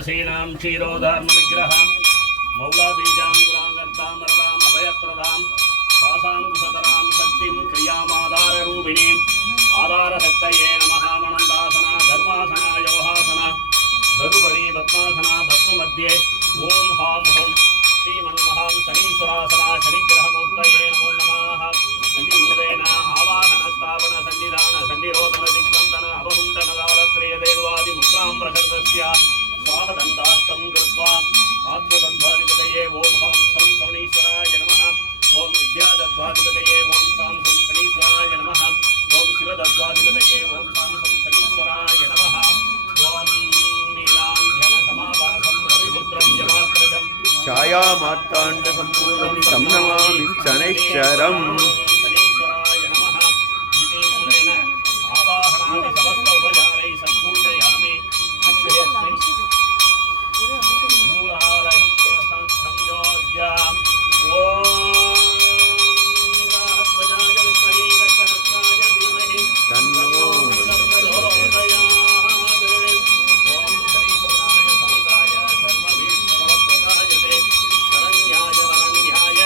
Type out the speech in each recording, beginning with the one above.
षोडशीनां क्षीरोधर्मविग्रहां मौलाबीजाङ्कुराङ्गर्तामरदाम् अभयप्रदां पासाङ्कुशतरां शक्तिं क्रियामाधाररूपिणीम् आधारशक्तये नमः। मणन्दासना धर्मासना योहासना दरुबरी पद्मासना भस्ममध्ये ॐ हां हुं श्रीमन्महां शनीश्वरासना शनिग्रहमूर्तये नमो नमः। इति मूलेन आवाहनस्थापन सन्निधान सन्निरोधन दिग्बन्धन अवहुण्डनदालत्रयदेवादिमुद्रां प्रकर्तस्य स्वाहदन्तार्थं कृत्वा आत्मदन्ताधिपतये ॐ हां सं शनीश्वराय नमः। ॐ विद्यादत्वाधिपतये ॐ सां सं शनीश्वराय नमः। ॐ शिवदत्वाधिपतये ॐ सां सं शनीश्वराय नमः। ॐ नीलाञ्जनसमाभासं रविपुत्रं जवात्रजं छायामार्ताण्डसम्पूर्णं तं नमामि शनैश्चरम्। शनीश्वराय नमः। इति मूलेन आवाहनादि समस्त उपचारैः सम्पूजयामि। विश्वेऽस्मिन् मूलालयं संयोज्य ॐ नीलाध्वजाय विद्महे दक्षहस्ताय धीमहि तन्नो प्रचोदयात्। ॐ शनीश्वराय शान्ताय सर्वभीष्टवरप्रदायते शरण्याय वरण्याय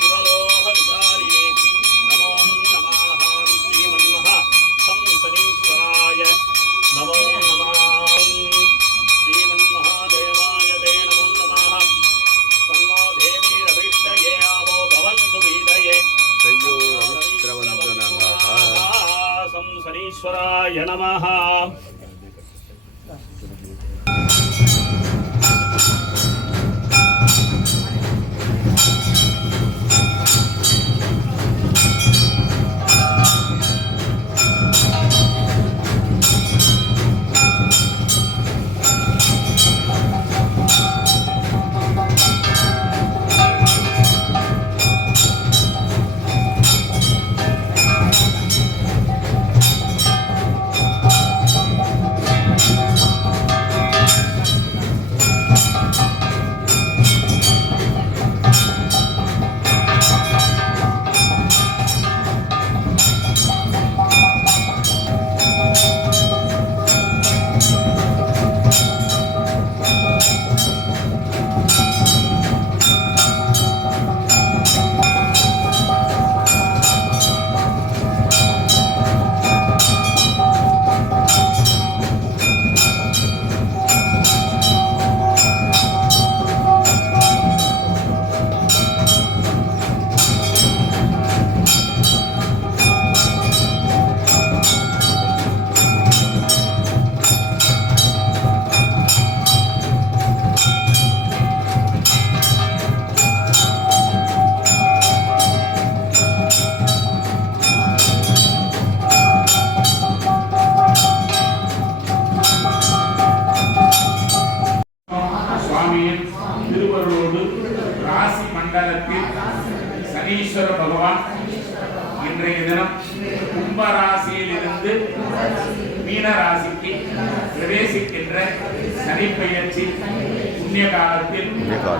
पुरलोहविकारिणे नमो नमः। श्रीमन्मः सं शनीश्वराय नमो नमः। श्रीमन्महादेवाय ते नमो नमः। तन्नो देवीरभीष्टये आवो भवन्तु वीदये तयोरवित्रवन्दनः। सं शनीश्वराय नमः। சுவாமியின் திருவருளோடு ராசி மண்டலத்தில் சனீஸ்வர பகவான் இன்றைய தினம் கும்பராசியிலிருந்து மீன ராசிக்கு பிரவேசிக்கின்ற சனிப்பெயர்ச்சி புண்ணிய காலத்தில்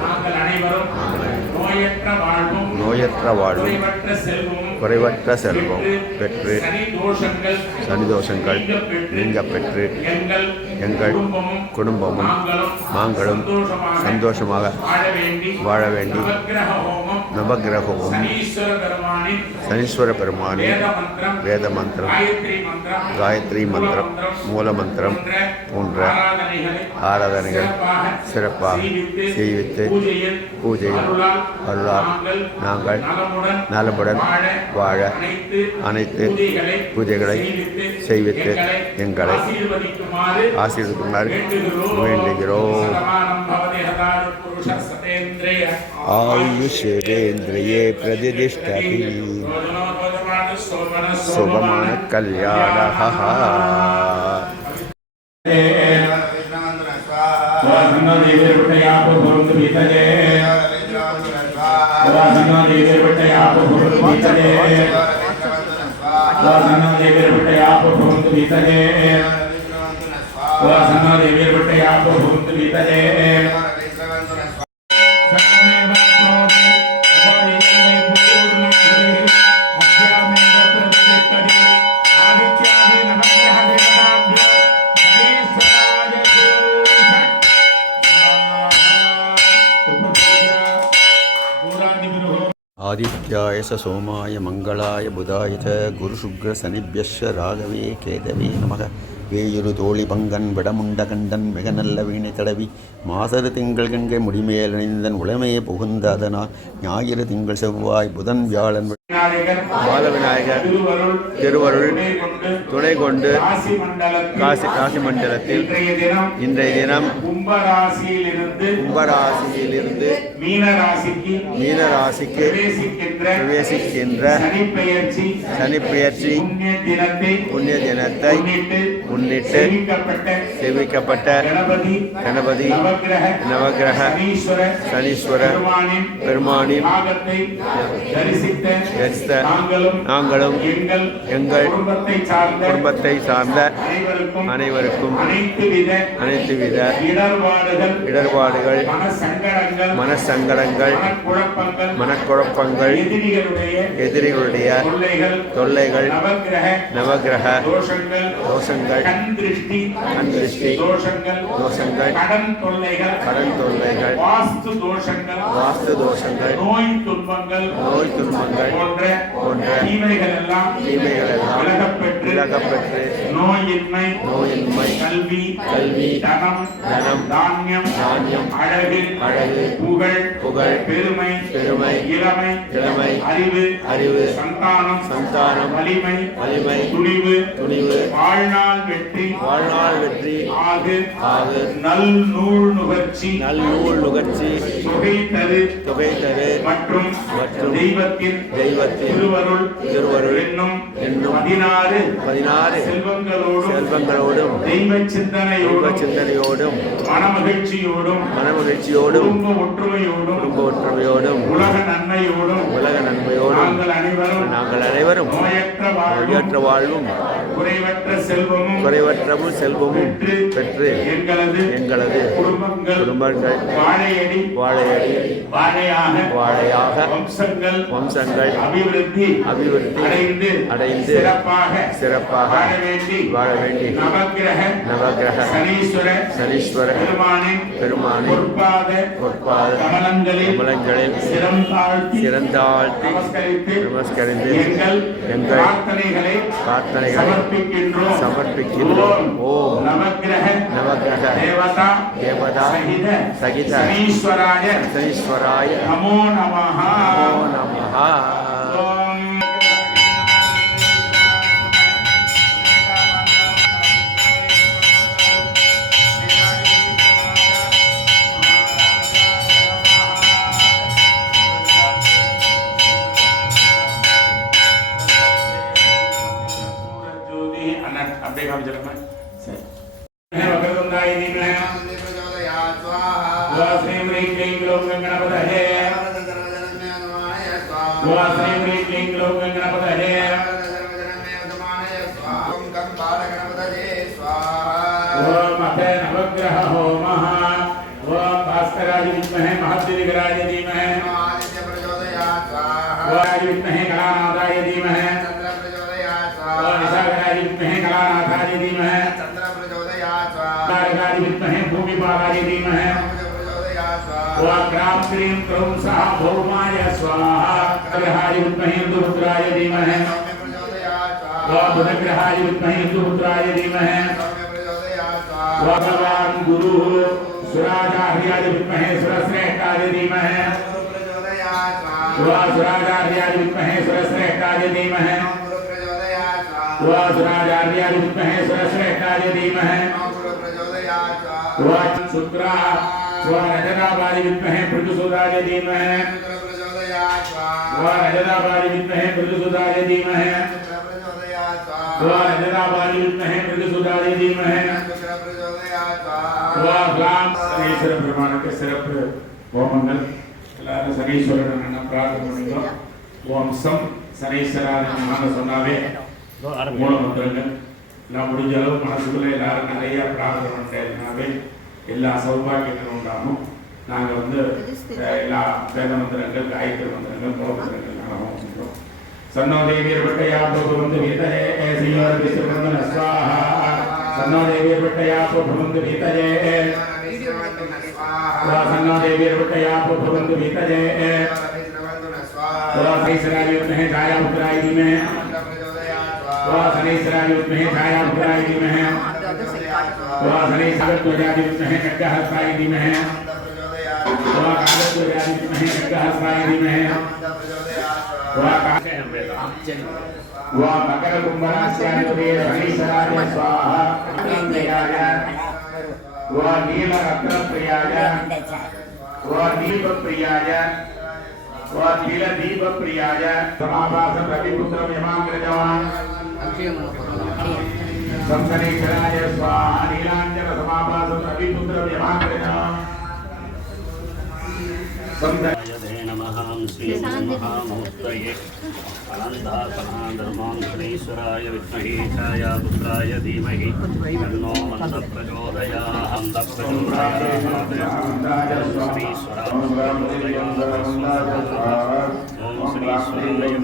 நாங்கள் அனைவரும் நோயற்ற வாழ்வும் குறைவற்ற செல்வம் பெற்று சனி தோஷங்கள் நீங்க பெற்று எங்கள் குடும்பமும் நாங்களும் சந்தோஷமாக வாழ வேண்டி நவக்கிரக ஹோமம் சனீஸ்வர பெருமானின் வேத மந்திரம் காயத்ரி மந்திரம் மூல மந்திரம் போன்ற ஆராதனைகள் சிறப்பாக செய்வித்து பூஜையில் அருளால் நாங்கள் நலமுடன் வாழ அனைத்து பூஜைகளை செய்வித்து எங்களை ஆசீர்வதிக்குமாறு வேண்டுகிறோம். ஆயுஷேந்திரியே பிரதிஷ்டதி சுபமான கல்யாணः. आदित्याय स सोमाय मंगलाय बुधाय च गुरुशुक्रशनिभ्यश्च राघवे केतवे नमः வேயுரு தோழி பங்கன் விடமுண்ட கண்டன் மிக நல்ல வீணை தடவி மாசரு திங்கள் கண்கை முடிமேல் அணிந்தன் உளமையை புகுந்த அதனால் ஞாயிறு திங்கள் செவ்வாய் புதன் வியாழன் பாலவிநாயகர் திருவருள் துணை கொண்டு ராசி மண்டலத்தில் இன்றைய தினம் கும்பராசியிலிருந்து மீனராசிக்கு பிரவேசிக்கின்ற சனிப்பெயர்ச்சி புண்ணிய தினத்தை முன்னிட்டு சேவிக்கப்பட்ட கணபதி நவகிரக சனீஸ்வரர் பெருமானின் தரிசித்த நாங்களும் எங்கள் குடும்பத்தை சார்ந்த அனைவருக்கும் அனைத்து வித இடர்பாடுகள் மனசங்கடங்கள் மனக்குழப்பங்கள் எதிரிகளுடைய தொல்லைகள் நவகிரக தோஷங்கள் கண் திருஷ்டி தோஷங்கள் கடன் தொல்லைகள் வாஸ்து தோஷங்கள் நோய் துன்பங்கள் போன்ற தீமைகள் எல்லாம் விலகப்பெற்று நோயின்மை கல்வி தனம் தானியம் அழகு புகழ் பெருமை இளமை அறிவு சந்தானம் வலிமை துணிவு வாழ்நாள் வெற்றி ஆகு நல்நூல் நுகர்ச்சி தொகை தரு மற்றும் தெய்வத்தின் திருவருள் என்னும் 16 செல்வங்களோடும் தெய்வ சிந்தனையோடும் மனமகிழ்ச்சியோடும் குடும்ப ஒற்றுமையோடும் உலக நன்மையோடும் நாங்கள் அனைவரும் நோயற்ற வாழ்வும் குறைவற்ற செல்வமும் பெற்று எங்களது குடும்பங்கள் வாழையாக வம்சங்கள் அபிவிருத்தி அடைந்து சிறப்பாக வாழ வேண்டி நவகிரக சனீஸ்வர பெருமானின் பொற்பாத கமலங்களில் சிறந்தாழ்த்தி நமஸ்கரித்து எங்கள் பிரார்த்தனைகளை சமர்ப்பிக்கின்றோம். ஓம் நவகிரக தேவதா சகித சனீஸ்வராய நமோ நமஹ. அப்படியே காமிச்சிடமா. சரி. வக்ரதுண்டாய தீமஹி ஸ்ரீம் ஹ்ரீம் க்ளீம் க்ளௌம் கணபதயே ஸ்ரீம் ஹ்ரீம் க்ளீம் க்ளௌம் கணபதயே ஓம் அத நவக்கிரக ஹோமஹ ஓம் பாஸ்கராய வித்மஹே மஹாத்விகராய தீமஹி ஓம் வித்மஹே கலாநாதாய தீமஹி निशाकराय विद्महे कलानाथाय धीमहि चन्द्रप्रचोदयात् विद्महे भूमिपालाय धीमहि ग्राम क्रीं क्रौं सः भौमाय स्वाहा ग्रहाय विद्महे इंदुपुत्राय धीमहि बुधग्रहाय विद्महे इंदुपुत्राय धीमहि भगवान् गुरुः सुराजार्याय विद्महे सुरश्रेष्ठाय धीमहि सुराजार्याय विद्महे सुरश्रेष्ठाय धीमहि सुराजार्याय विद्महे सुरश्रेष्ठाय धीमहि शुक्रा रजताबाय विद्महे पृथुसुताय धीमहि रजताबाय विद्महे पृथुसुताय धीमहि रजताबाय विद्महे पृथुसुताय धीमहि ग्राम सनीश्वर பெருமான் के சிறப்பு ஓமங்கள் எல்லாரும் சனீஸ்வரன் பிரார்த்தனை பண்ணுங்க. ஓம் சம் சனீஸ்வராய நமஹ சொன்னாவே மூல மந்திரங்கள் எல்லாம் முடிஞ்ச அளவு மனசுக்குள்ள எல்லாரும் நிறைய பிரார்த்தனை பண்ணிட்டே எல்லா சௌபாகியங்களும் உண்டாகும். நாங்கள் எல்லா வேத மந்திரங்கள் காயத்ரி மந்திரங்கள் மூல மந்திரங்கள் நாங்கள் சொல்கிறோம். சன்னோ தேவியர்பட்டையா பிரபுவந்து வீதயே ஸ்ரீவர் விஸ்வபந்தன ஸ்வாஹா. சன்னோ தேவியர்பட்டையா பிரபுவந்து வீதயே சன்னோ தேவியர்பட்டையா பிரபுவந்து வீதயே शनीश्वराय छायापुत्राय धीमहि शनीश्वराय छायापुत्राय धीमहि शनीश्वराय खड्गहस्ताय धीमहि कागध्वजाय खड्गहस्ताय धीमहि मकर कुंभराश्याय शनीश्वराय स्वाहा नीलरत्नप्रियाय दीपप्रियाय नीलदीपप्रियाय समाभास रविपुत्रं यमाग्रजवान् शनीश्वराय स्वाहा नीलाञ्जन समाभास रविपुत्रं यमाग्रजवान् नमः श्री महामूर्तये अनन्तासनाधर्मान्तरेश्वराय विद्महे छायापुत्राय धीमहि तन्नो मन्दः प्रचोदयात् ओम श्रीश्वराय विद्महे छायापुत्राय तन्नो मन्दः प्रचोदयात्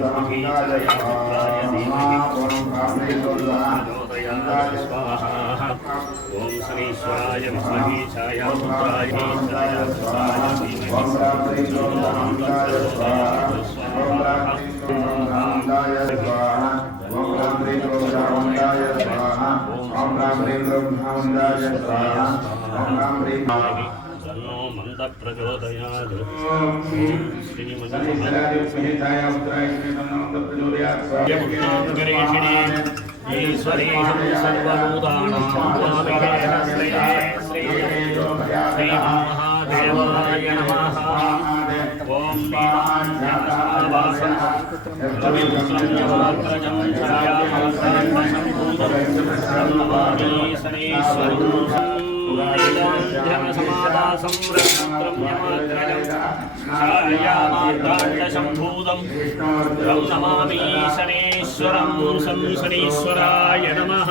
ईश्वरेशं सर्वभूतानां श्रीमहादेवाय नमः ॐ शम्भूतं नमामि शनेश्वरं शनीश्वराय नमः।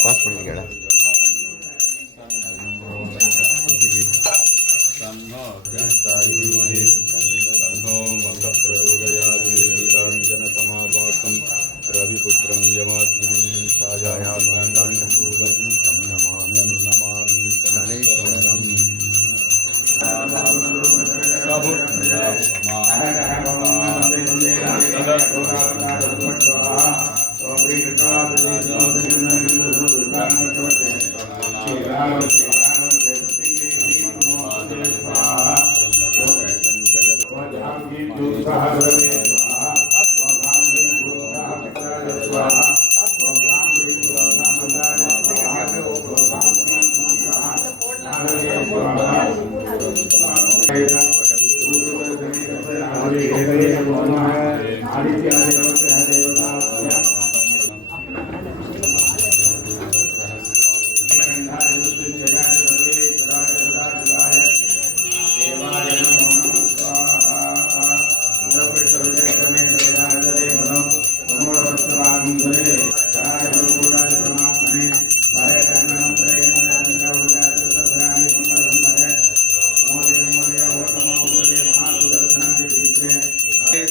பாஸ் பண்ணிருக்கடா रविपुत्रं यमाग्निं छायापुत्रं नमामि शनैश्वरम्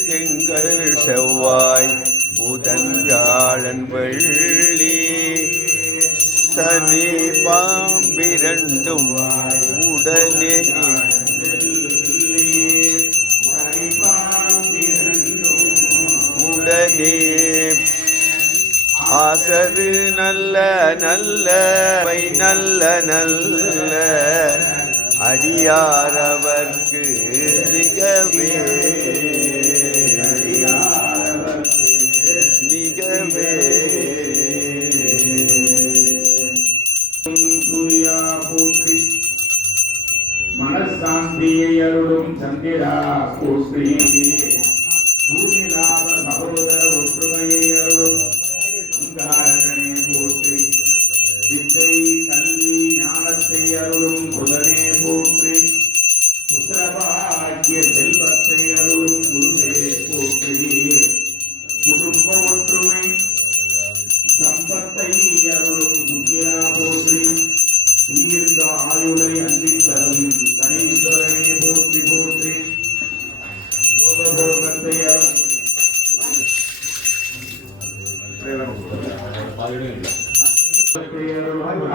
திங்கள் செவ்வாய் புதன் வியாழன் வெள்ளி சனி பாம்பிரண்டும் உடனே ஆசரு நல்ல நல்ல நல்ல நல்ல அடியாரவர்க்கு மிகவே மிகவே சூர்யா போற்றி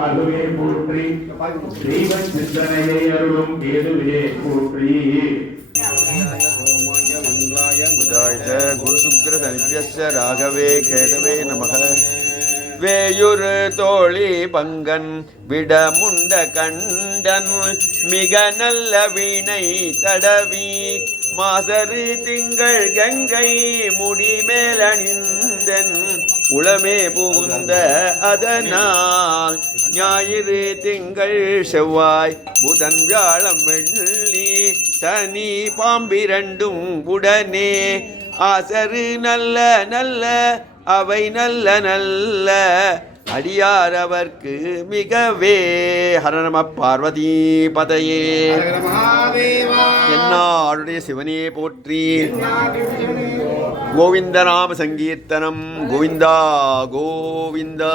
அதுவே போற்றி தெய்வ சிந்தனையை அருளும் கேதுவே போற்றி புதாய குருசுக்ர சனிப்யஸ்ய ராகவே கேதவே நமக வேயுரு தோழி பங்கன் விடமுண்ட கண்டன் மிக நல்ல வீணை தடவி மாசரு திங்கள் கங்கை முடிமேலணிந்தன் உளமே புகுந்த அதனால் ஞாயிறு திங்கள் செவ்வாய் புதன் வியாழம் வெள்ளி சனி பாம்பிரண்டும் உடனே ஆசரு நல்ல நல்ல அவை நல்ல நல்ல அடியார் அவர்க்கு மிகவே ஹர நம பார்வதி பதையே என்னாருடைய சிவனே போற்றி கோவிந்த நாம சங்கீர்த்தனம் கோவிந்தா கோவிந்தா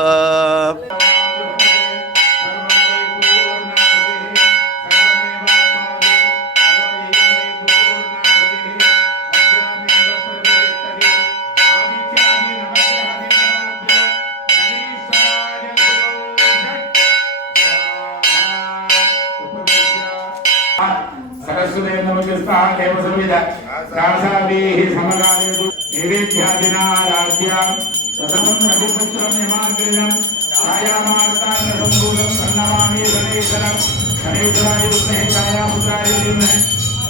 सरस्वती नमः देव संविद रासावीहि समगादेतु नैवेद्यादिना राज्या दशमं रघुपुत्रं यमाग्रजं छायामार्तां संपूर्णं सन्नमामि गणेशनं गणेशाय विद्महे छायापुत्राय धीमहि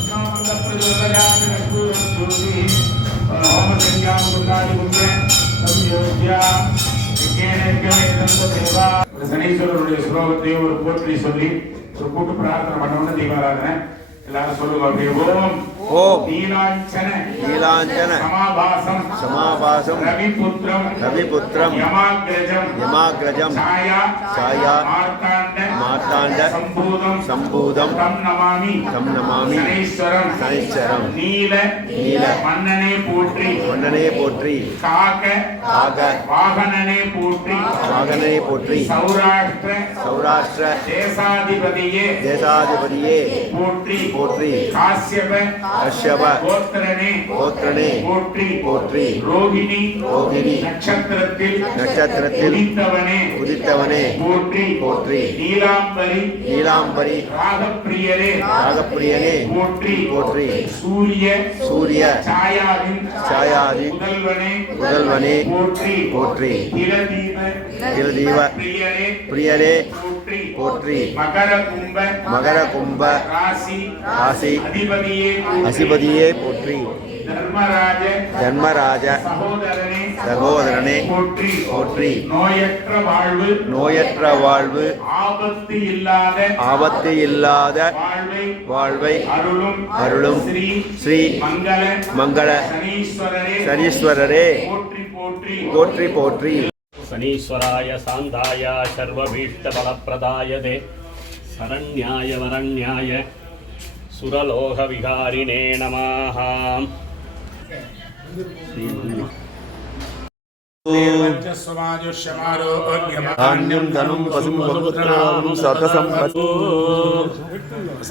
तन्नो प्रचोदयात् रघुपुरं ज्योतिः ओम संज्ञां पुत्राय पुत्रे संयोज्य தேவா சனீஸ்வரருடைய ஸ்லோகத்தை ஒரு போற்றி சொல்லி ஒரு கூட்டு பிரார்த்தனை பண்ணோம்னு தீபாராதனை எல்லாரும் சொல்லுங்க அப்படியே ஓம் ஓம் நீலாஞ்சன நீலாஞ்சன சமாபாசம் சமாபாசம் ரவிபுத்திரம் யமாக்ரஜம் சாயா மார்த்தாண்ட சம்பூதம் தம் நமாமி சனீஸ்வரம் நீல மன்னனே போற்றி காக வாகனனே போற்றி சௌராஷ்டிர தேசாதிபதியே போற்றி காஷ்யப கோத்திரனே போற்றி ரோகிணி நட்சத்திரத்தில் உதித்தவனே போற்றி நீலாம்பரி ராகப்பிரியனே போற்றி சூரிய சாயாதி முதல்வனே போற்றி இளதீவ பிரியரே போற்றி மகர கும்ப ராசி அதிபதியே போற்றி தர்மராஜ சகோதரனே போற்றி நோயற்ற வாழ்வு ஆபத்து இல்லாத வாழ்வை அருளும் ஸ்ரீ மங்கள சனீஸ்வரரே போற்றி शनीश्वराय सान्धाय सर्वभीष्टफलप्रदायते शरण्याय वरण्याय सुरलोकविहारिणे नमः धान्यं धनं पशुं सतसम्पत्